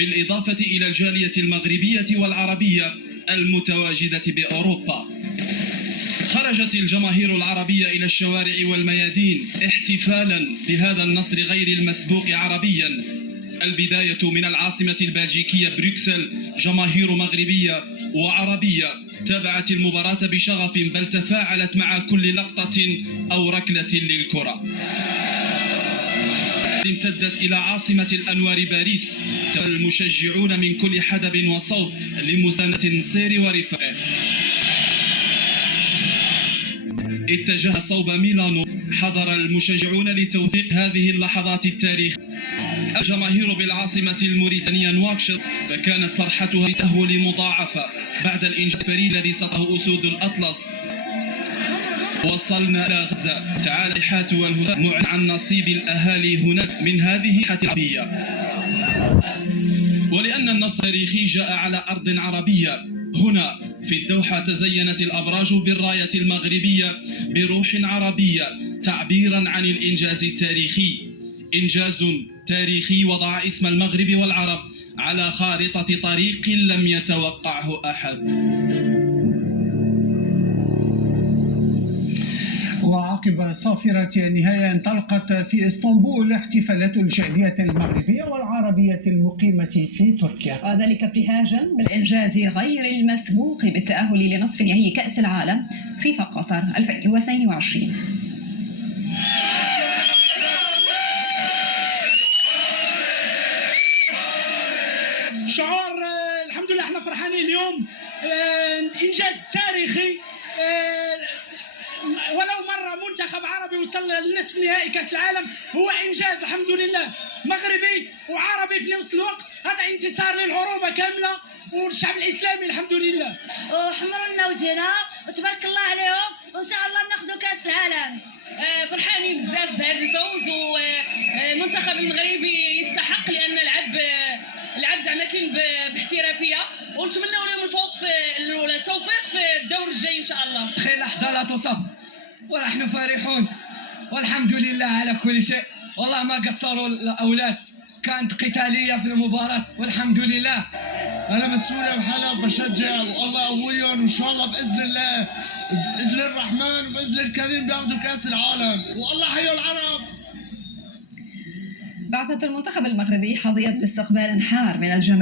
بالإضافة إلى الجالية المغربية والعربية المتواجدة بأوروبا. خرجت الجماهير العربية إلى الشوارع والميادين احتفالا بهذا النصر غير المسبوق عربيا. البداية من العاصمة البلجيكية بروكسل، جماهير مغربية وعربية تابعت المباراة بشغف، بل تفاعلت مع كل لقطة أو ركلة للكرة. امتدت إلى عاصمة الأنوار باريس، المشجعون من كل حدب وصوب لمساندة النصير ورفاقه. اتجه صوب ميلانو، حضر المشجعون لتوثيق هذه اللحظات التاريخية. الجماهير بالعاصمة الموريتانية نواكشوط، فكانت فرحتها بالتأهل مضاعفة بعد الإنجاز الفريد الذي سطره أسود الأطلس. وصلنا إلى غزة، تعال الاتحاد والهدى معلن عن نصيب الأهالي هناك من هذه الحربية. ولأن النصر التاريخي جاء على أرض عربية، هنا في الدوحة تزينت الأبراج بالراية المغربية بروح عربية تعبيرا عن الإنجاز التاريخي. إنجاز تاريخي وضع اسم المغرب والعرب على خارطة طريق لم يتوقعه أحد. وعقب صافرة النهاية انطلقت في اسطنبول احتفالات الجالية المغربية والعربية المقيمة في تركيا، وذلك ابتهاجا بالإنجاز غير المسبوق بالتأهل لنصف نهائي كأس العالم فيفا قطر 2022. شعور الحمد لله احنا فرحانين اليوم. انجاز تاريخي، ولو مرة منتخب عربي وصل لنصف نهائي كأس العالم هو إنجاز الحمد لله. مغربي وعربي في نفس الوقت، هذا انتصار للعروبة كاملة والشعب الإسلامي الحمد لله. وحمرنا وجهنا وتبارك الله عليهم، وإن شاء الله ناخذوا كأس العالم. فرحانين بزاف بهذا الفوز، والمنتخب المغربي يستحق لأن لعب زعما كاين باحترافية، ونتمنوا لهم التوفيق في الدور الجاي إن شاء الله. خير لحظة لا توصف، ونحن فرحون والحمد لله على كل شيء. والله ما قصروا الأولاد، كانت قتالية في المباراة والحمد لله. أنا من سوريا بحلب بشجع، والله قويهم وإن شاء الله بإذن الله بإذن الرحمن وبإذن الكريم بياخذوا كأس العالم، والله حيوا العرب. بعثة المنتخب المغربي حظيت باستقبال حار من الجماهير.